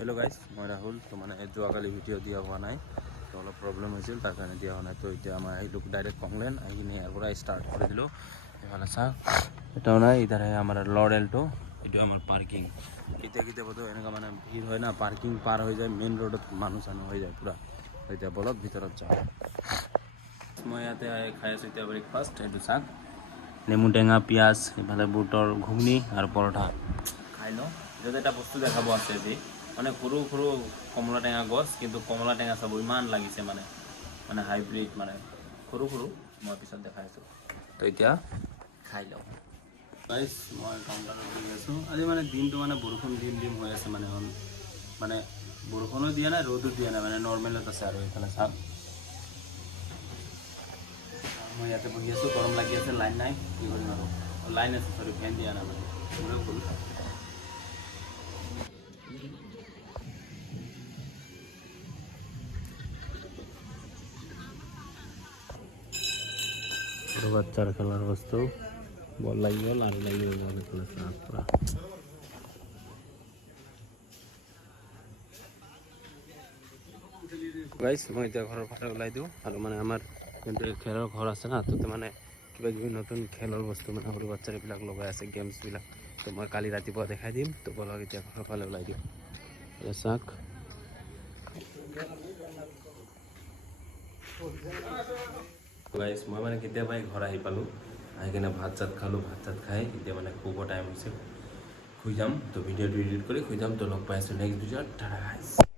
hello guys मैं राहुल तो मैंने যোৱাকালি ভিডিও দিয়া হোৱা নাই তো অলপ প্ৰব্লেম হৈছিল তাৰ কাৰণে দিয়া হোৱা নাই তো এতিয়া মই আহিলোঁ ডাইৰেক্ট কংলেন আহি কিনে ইয়াৰ পৰা ষ্টাৰ্ট কৰি দিলোঁ এফালে চা এটাও নাই ইধাৰ আমাৰ লৰেলটো এইটো আমাৰ পাৰ্কিং কেতিয়া কেতিয়াবাতো এনেকুৱা মানে ভিৰ হয় না পাৰ্কিং পাৰ হৈ যায় মেইন ৰোডত মানুহ চানুহ হৈ যায় পুৰা এতিয়া বলক ভিতৰত যাওঁ মই ইয়াতে খাই আছোঁ এতিয়া ব্ৰেকফাষ্ট এইটো চাহ নেমু টেঙা পিঁয়াজ ইফালে বুটৰ ঘুগনি আৰু পৰঠা খাই লওঁ যদি এটা বস্তু দেখাব আছে আজি মানে সৰু সৰু কমলা টেঙা গছ কিন্তু কমলা টেঙা চাব ইমান লাগিছে মানে মানে হাইব্ৰিড মানে সৰু সৰু মই পিছত দেখাই আছোঁ তো এতিয়া খাই লওঁ গাইছ মই কাউণ্টাৰত বহি আছোঁ আজি মানে দিনটো মানে বৰষুণ দিম হৈ আছে মানে মানে বৰষুণো দিয়া নাই ৰ'দো দিয়া নাই মানে নৰ্মেলত আছে আৰু এইফালে চাওক মই ইয়াতে বহি আছোঁ গৰম লাগি আছে লাইন নাই কি কৰিম আৰু লাইন আছে চৰি ফেন দিয়া নাই মানে ময়ো গ'লোঁ বাচ্চার খেলার বস্তু বল লাগি গেল আর লাগি গেল খেলা সাপ পুরা গাইস মই এতিয়া ঘৰৰ পৰা ওলাই দিওঁ আৰু মানে আমাৰ কিন্তু খেলৰ ঘৰ আছে না তো মানে কিবা কিবি নতুন খেলৰ বস্তু মানে সৰু বাচ্চাৰ এইবিলাক লগাই আছে গেমছবিলাক তো মই কালি ৰাতিপুৱা দেখাই দিম তো বলক এতিয়া ঘৰৰ ফালে ওলাই দিওঁ চাওক গাইছ মই মানে কেতিয়াবাই ঘৰ আহি পালোঁ আহি কিনে ভাত চাত খালোঁ ভাত চাত খাই এতিয়া মানে শুব টাইম হৈছে শুই যাম তো ভিডিঅ'টো এডিট কৰি শুই যাম তো লগ পাই আছোঁ নেক্সট ভিডিঅ'ত টাটা গাইছ